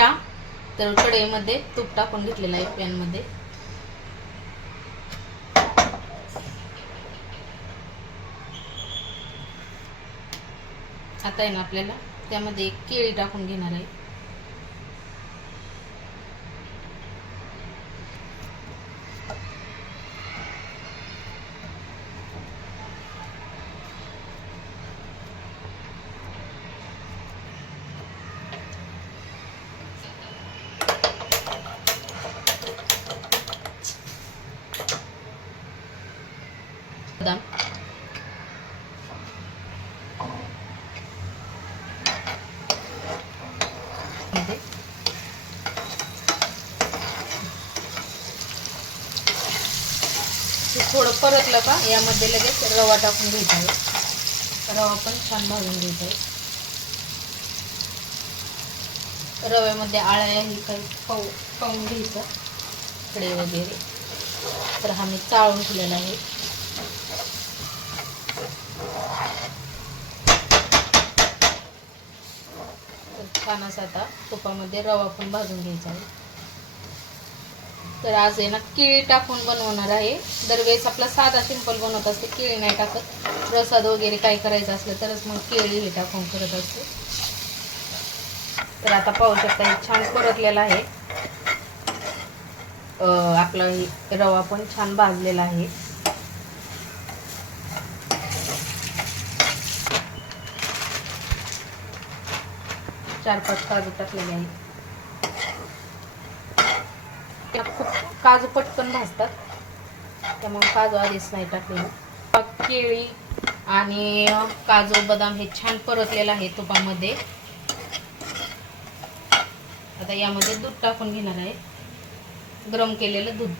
त्या तर कढईमध्ये तूप टाकून घेतलेलं आहे पॅनमध्ये. आता आहे ना आपल्याला त्यामध्ये एक केळी टाकून घेणार आहे. बदाम थोडं परतलं का? यामध्ये लगेच रवा टाकून घ्यायचा आहे. रवा पण छान भाजून घ्यायचा आहे. रव्यामध्ये आळ्याही काही पाऊ खाऊन घ्यायचं. कडे वगैरे. तर हा मी चाळून ठेवलेला आहे. पानास आता तुपामध्ये रवा पण भाजून घ्यायचा आहे. तर आज आहे ना केळी टाकून बनवणार आहे. दरवेळेस आपला साधा सिंपल बनवत असते केळी नाही टाकत. प्रसाद वगैरे काय करायचं असलं तरच मग केळी हे टाकून करत असते. तर आता पाहू शकता हे छान परतलेलं आहे. आपला रवा पण छान भाजलेला आहे. चार पाच काजू टाकलेले आहेत. त्या खूप काजू पटकन भाजतात. त्यामुळे काजू आधीच नाही टाकलेले. केळी आणि काजू बदाम हे छान परतलेलं आहे तुपामध्ये. आता यामध्ये दूध टाकून घेणार आहे. गरम केलेलं दूध.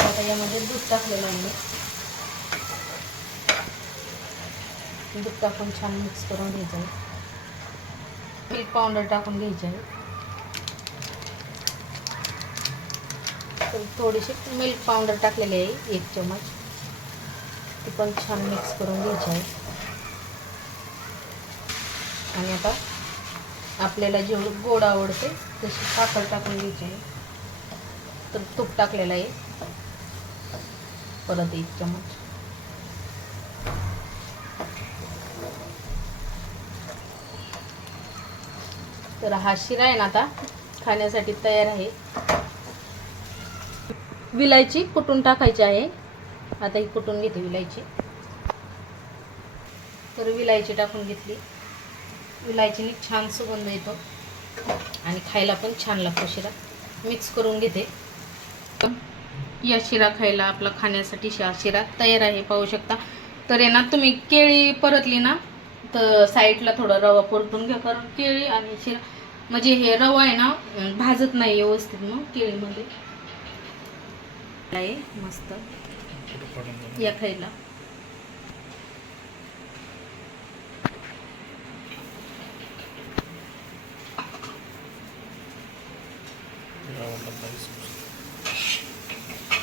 आता यामध्ये दूध टाकलेलं आहे. दूध टाकून छान मिक्स करून घ्यायचं आहे. मिल्क पावडर टाकून घ्यायची आहे. तर थोडीशी मिल्क पावडर टाकलेली आहे एक चमच ती पण छान मिक्स करून घ्यायची आहे. आणि आता आपल्याला जेवढं गोड आवडते तशी साखर टाकून घ्यायची आहे. तर तूप टाकलेलं आहे. परत एक चमच तर हा शिरा आहे ना आता खाण्यासाठी तयार आहे. विलायची कुटून टाकायची आहे. आता ही कुटून घेते विलायची. तर विलायची टाकून घेतली. विलायचीने छान सुगंध येतो. आणि खायला पण छान लागतो शिरा. मिक्स करून घेते. या शिरा खायला आपला खाण्यासाठी शिरा तयार आहे पाहू शकता. तर आहे ना तुम्ही केळी परतली ना तर साईडला थोडा रवा परतून घ्या कारण केळी आणि शिरा. म्हणजे हे रवा आहे ना भाजत नाही व्यवस्थित मग केळीमध्ये. आहे मस्त. या खायला.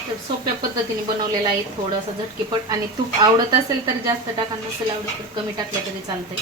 तर सोप्या पद्धतीने बनवलेला आहे थोडासा झटकीपट. आणि तूप आवडत असेल तर जास्त टाका नसेल आवडत तर कमी टाकलं तरी चालतंय.